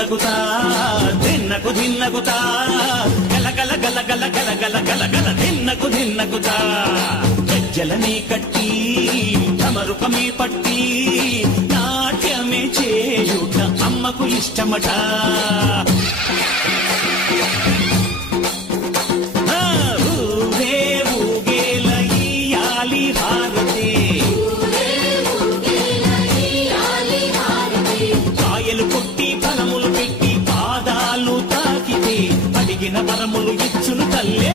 ధిన్నకుతా ధిన్నకు ధిన్నకుతా గల గల గల గల గల గల గల గల ధిన్నకు ధిన్నకుతా గజ్జలనే కట్టి తమరుకమే పట్టి నాట్యమే చేయుట అమ్మకు ఇష్టమట